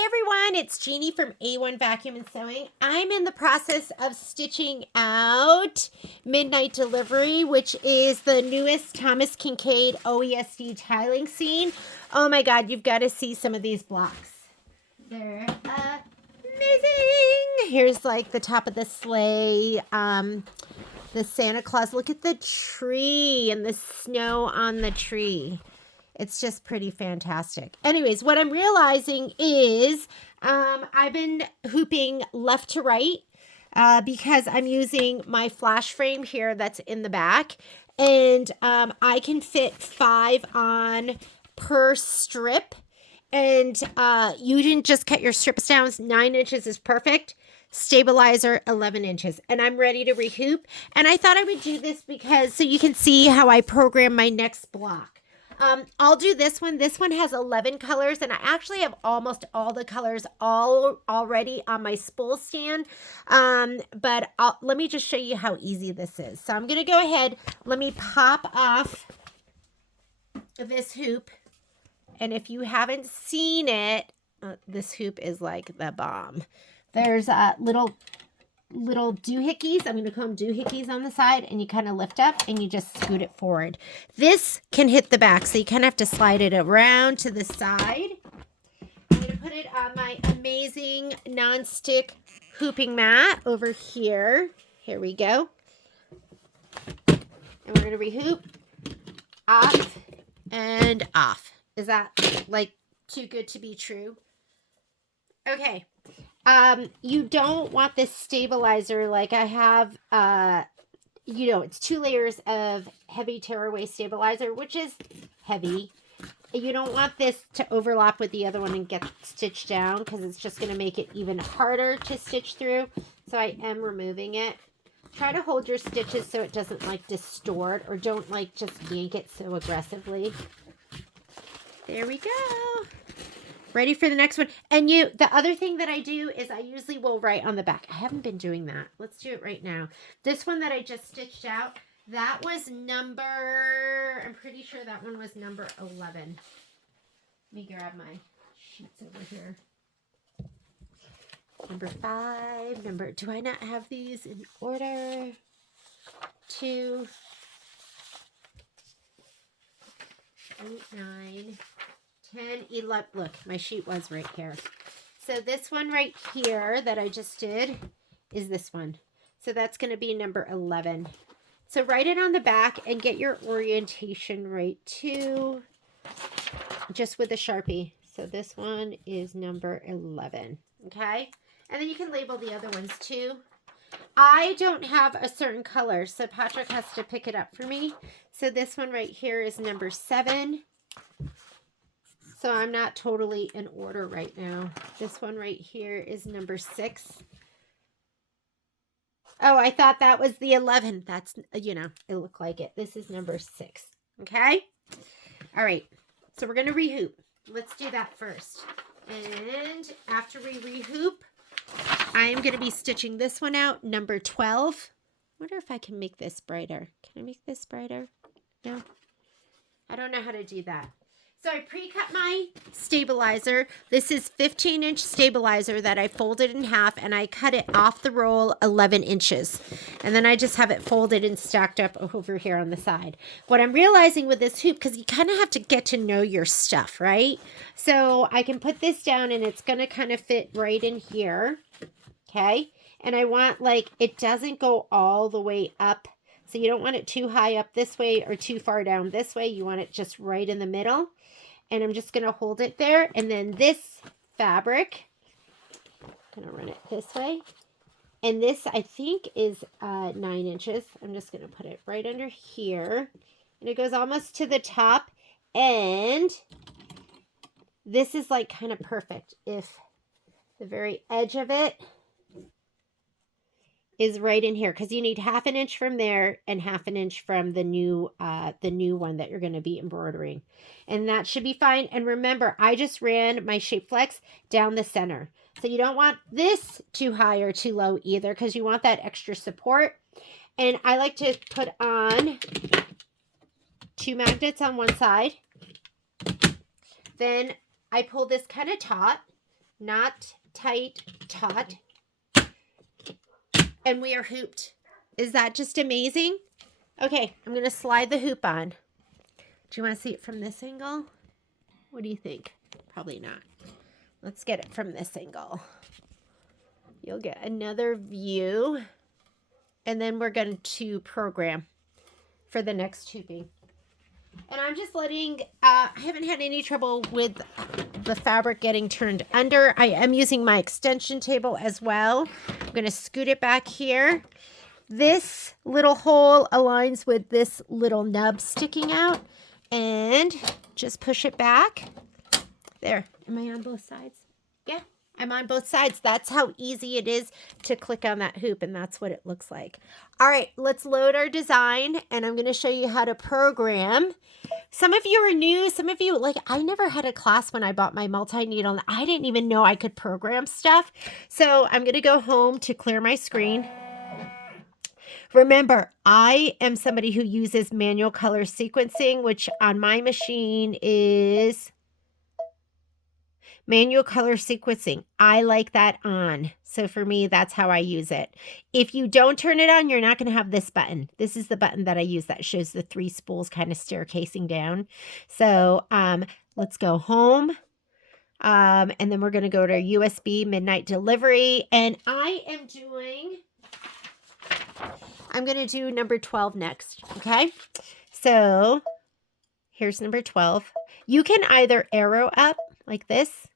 Hey everyone, it's Jeannie from A1 Vacuum and Sewing. I'm in the process of stitching out Midnight Delivery, which is the newest Thomas Kincaid OESD tiling scene. Oh my god, you've got to see some of these blocks. They're amazing. Here's like the top of the sleigh, the Santa Claus. Look at the tree and the snow on the tree. It's just pretty fantastic. Anyways, what I'm realizing is I've been hooping left to right because I'm using my flash frame here that's in the back. And I can fit 5 on per strip. And you didn't just cut your strips down. 9 inches is perfect. Stabilizer 11 inches. And I'm ready to rehoop. And I thought I would do this because so you can see how I program my next block. I'll do this one. This one has 11 colors, and I actually have almost all the colors already on my spool stand. But let me just show you how easy this is. So I'm going to go ahead. Let me pop off this hoop. And if you haven't seen it, this hoop is like the bomb. There's little doohickeys. I'm going to call them doohickeys on the side, and you kind of lift up and you just scoot it forward. This can hit the back, so you kind of have to slide it around to the side. I'm going to put it on my amazing non-stick hooping mat over here. Here we go. And we're going to rehoop off and off. Is that like too good to be true? Okay. You don't want this stabilizer like I have, it's 2 layers of heavy tearaway stabilizer, which is heavy. You don't want this to overlap with the other one and get stitched down because it's just going to make it even harder to stitch through. So I am removing it. Try to hold your stitches so it doesn't like distort, or don't like just yank it so aggressively. There we go. Ready for the next one. And the other thing that I do is I usually will write on the back. I haven't been doing that. Let's do it right now. This one that I just stitched out, that was I'm pretty sure that one was number 11. Let me grab my sheets over here. Number 5, do I not have these in order? 2, 8, 9, 10, 11. Look, my sheet was right here. So this one right here that I just did is this one. So that's going to be number 11. So write it on the back and get your orientation right too, just with a Sharpie. So this one is number 11. Okay. And then you can label the other ones too. I don't have a certain color, so Patrick has to pick it up for me. So this one right here is number 7. So I'm not totally in order right now. This one right here is number 6. Oh, I thought that was the 11. That's, it looked like it. This is number 6. Okay? All right. So we're going to rehoop. Let's do that first. And after we rehoop, I'm going to be stitching this one out, number 12. I wonder if I can make this brighter. Can I make this brighter? No? I don't know how to do that. So I pre-cut my stabilizer. This is 15-inch stabilizer that I folded in half, and I cut it off the roll 11 inches. And then I just have it folded and stacked up over here on the side. What I'm realizing with this hoop, because you kind of have to get to know your stuff, right? So I can put this down, and it's going to kind of fit right in here. Okay? And I want, it doesn't go all the way up. So you don't want it too high up this way or too far down this way. You want it just right in the middle. And I'm just going to hold it there. And then this fabric, I'm going to run it this way. And this, I think, is 9 inches. I'm just going to put it right under here. And it goes almost to the top. And this is like kind of perfect if the very edge of it is right in here, because you need 1/2 inch from there and 1/2 inch from the new one that you're going to be embroidering, and that should be fine. And remember, I just ran my shape flex down the center, so you don't want this too high or too low either, because you want that extra support. And I like to put on 2 magnets on one side. Then I pull this kind of taut, not tight, taut, and we are hooped. Is that just amazing? Okay, I'm going to slide the hoop on. Do you want to see it from this angle? What do you think? Probably not. Let's get it from this angle. You'll get another view. And then we're going to program for the next hooping. And I'm just letting, I haven't had any trouble with the fabric getting turned under. I am using my extension table as well. I'm going to scoot it back here. This little hole aligns with this little nub sticking out. And just push it back. There. Am I on both sides? Yeah, I'm on both sides. That's how easy it is to click on that hoop, and that's what it looks like. All right, let's load our design, and I'm going to show you how to program. Some of you are new. Some of you, like, I never had a class when I bought my multi-needle, and I didn't even know I could program stuff. So I'm going to go home to clear my screen. Remember, I am somebody who uses manual color sequencing, which on my machine is manual color sequencing. I like that on. So for me, that's how I use it. If you don't turn it on, you're not going to have this button. This is the button that I use that shows the 3 spools kind of staircasing down. So let's go home. And then we're going to go to USB midnight delivery. And I'm going to do number 12 next. Okay. So here's number 12. You can either arrow up like this,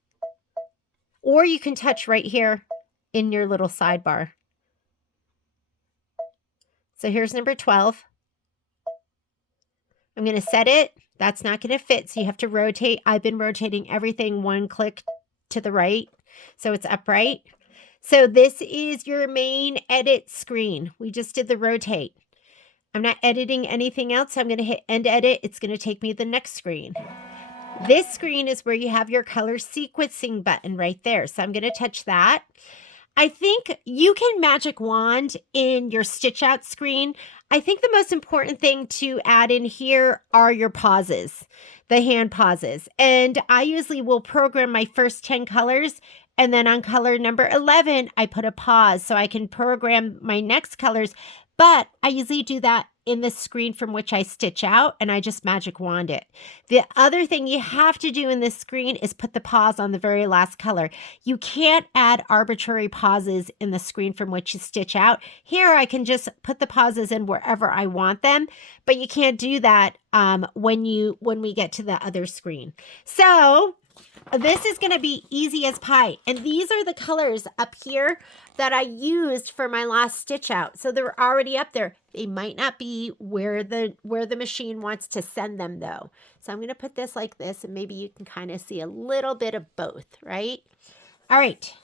or you can touch right here in your little sidebar. So here's number 12. I'm going to set it. That's not going to fit, so you have to rotate. I've been rotating everything 1 click to the right, so it's upright. So this is your main edit screen. We just did the rotate. I'm not editing anything else, so I'm going to hit end edit. It's going to take me to the next screen. This screen is where you have your color sequencing button right there. So I'm going to touch that. I think you can magic wand in your stitch out screen. I think the most important thing to add in here are your pauses, the hand pauses. And I usually will program my first 10 colors. And then on color number 11, I put a pause so I can program my next colors. But I usually do that in the screen from which I stitch out, and I just magic wand it. The other thing you have to do in this screen is put the pause on the very last color. You can't add arbitrary pauses in the screen from which you stitch out. Here I can just put the pauses in wherever I want them, but you can't do that when we get to the other screen. So this is going to be easy as pie. And these are the colors up here that I used for my last stitch out. So they're already up there. They might not be where the machine wants to send them though. So I'm going to put this like this, and maybe you can kind of see a little bit of both, right? All right.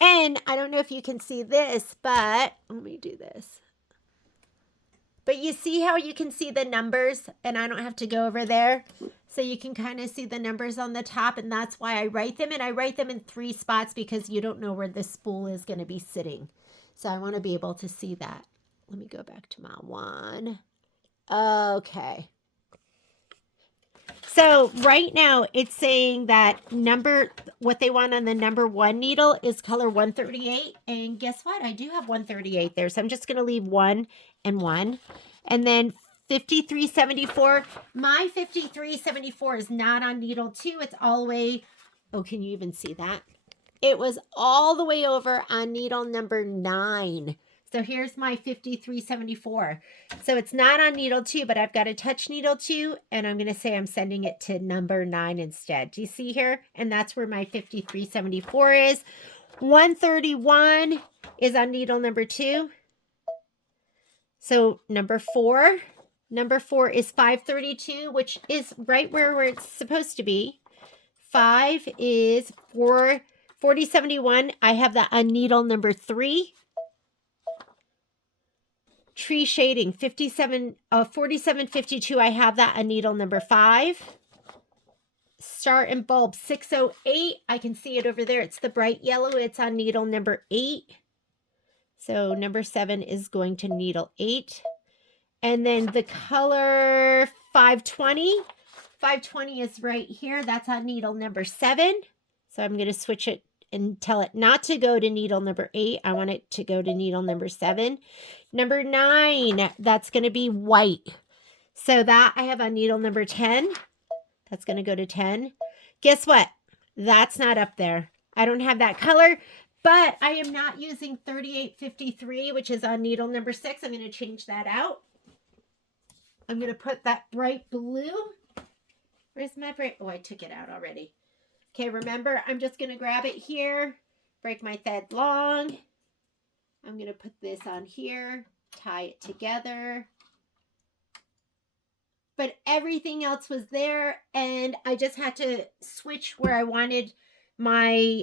And I don't know if you can see this, but let me do this. But you see how you can see the numbers, and I don't have to go over there. So you can kind of see the numbers on the top, and that's why I write them. And I write them in 3 spots because you don't know where this spool is going to be sitting. So I want to be able to see that. Let me go back to my one. Okay. So right now it's saying that what they want on the number 1 needle is color 138. And guess what? I do have 138 there. So I'm just going to leave 1 and 1. And then 5374. My 5374 is not on needle 2. It's all the way. Oh, can you even see that? It was all the way over on needle number 9. So here's my 5374. So it's not on needle 2, but I've got to touch needle 2, and I'm going to say I'm sending it to number 9 instead. Do you see here? And that's where my 5374 is. 131 is on needle number 2. So number 4 is 532, which is right where it's supposed to be. 5 is 4071. I have that on needle number 3. Tree shading 4752. I have that on needle number 5. Star and bulb 608. I can see it over there. It's the bright yellow. It's on needle number 8. So number 7 is going to needle 8. And then the color 520. 520 is right here. That's on needle number 7. So I'm going to switch it and tell it not to go to needle number 8. I want it to go to needle number 7. Number 9, that's going to be white. So that I have on needle number 10. That's going to go to 10. Guess what? That's not up there. I don't have that color, but I am not using 3853, which is on needle number 6. I'm going to change that out. I'm going to put that bright blue. Where's my bright? Oh, I took it out already. Okay, remember, I'm just going to grab it here, break my thread long. I'm going to put this on here, tie it together. But everything else was there, and I just had to switch where I wanted my,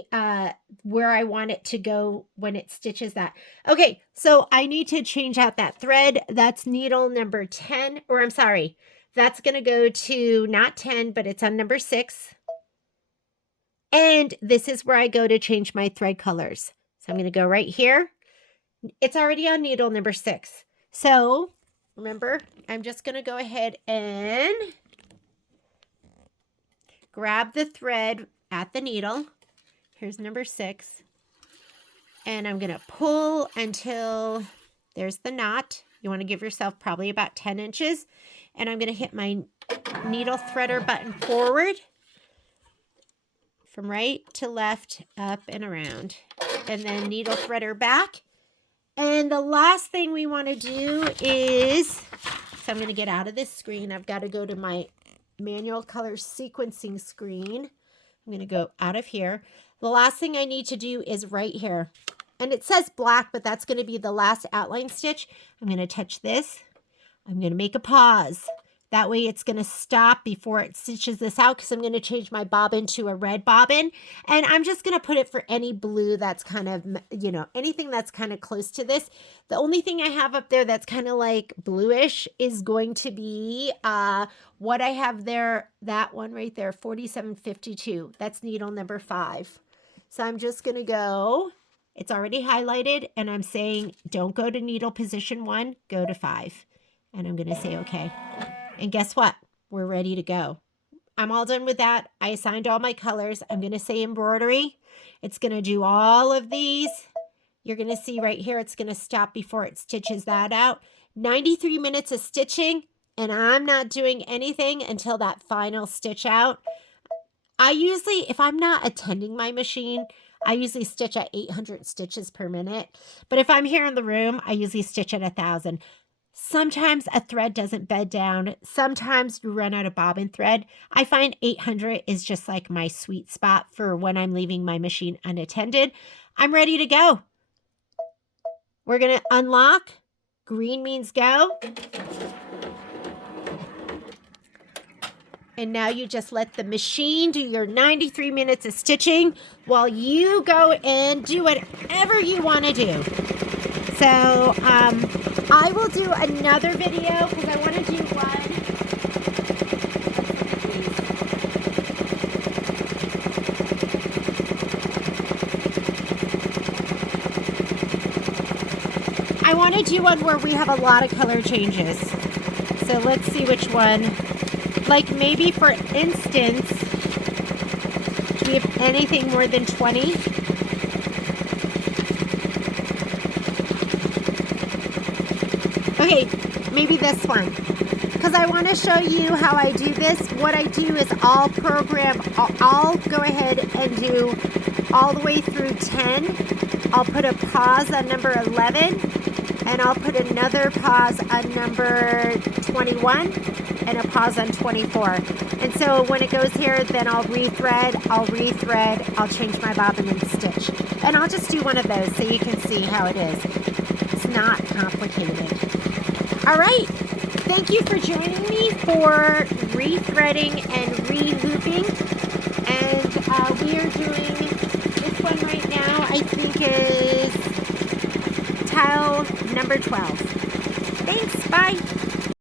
where I want it to go when it stitches that. Okay, so I need to change out that thread. That's needle number 10, or I'm sorry, that's going to go to not 10, but it's on number 6. And this is where I go to change my thread colors. So I'm going to go right here. It's already on needle number 6. So remember, I'm just going to go ahead and grab the thread at the needle. Here's number 6. And I'm going to pull until there's the knot. You want to give yourself probably about 10 inches. And I'm going to hit my needle threader button forward. From right to left, up and around. And then needle threader back. And the last thing we want to do is, so I'm going to get out of this screen. I've got to go to my manual color sequencing screen. I'm going to go out of here. The last thing I need to do is right here. And it says black, but that's going to be the last outline stitch. I'm going to touch this. I'm going to make a pause. That way it's going to stop before it stitches this out because I'm going to change my bobbin to a red bobbin. And I'm just going to put it for any blue that's kind of, you know, anything that's kind of close to this. The only thing I have up there that's kind of like bluish is going to be what I have there, that one right there, 4752. That's needle number 5. So I'm just going to go, it's already highlighted, and I'm saying don't go to needle position 1, go to 5. And I'm going to say okay. And guess what? We're ready to go. I'm all done with that. I assigned all my colors. I'm going to say embroidery. It's going to do all of these. You're going to see right here, it's going to stop before it stitches that out. 93 minutes of stitching, and I'm not doing anything until that final stitch out. I usually, if I'm not attending my machine, I usually stitch at 800 stitches per minute. But if I'm here in the room, I usually stitch at 1,000. Sometimes a thread doesn't bed down. Sometimes you run out of bobbin thread. I find 800 is just like my sweet spot for when I'm leaving my machine unattended. I'm ready to go. We're going to unlock. Green means go. And now you just let the machine do your 93 minutes of stitching while you go and do whatever you want to do. So I will do another video because I want to do one. I want to do one where we have a lot of color changes. So let's see which one. Like maybe for instance, do we have anything more than 20? Okay, maybe this one. Because I want to show you how I do this. What I do is I'll go ahead and do all the way through 10. I'll put a pause on number 11. And I'll put another pause on number 21. And a pause on 24. And so when it goes here, then I'll rethread, I'll change my bobbin and stitch. And I'll just do one of those so you can see how it is. It's not complicated. All right. Thank you for joining me for rethreading and re-looping. And we are doing this one right now, I think is tile number 12. Thanks. Bye.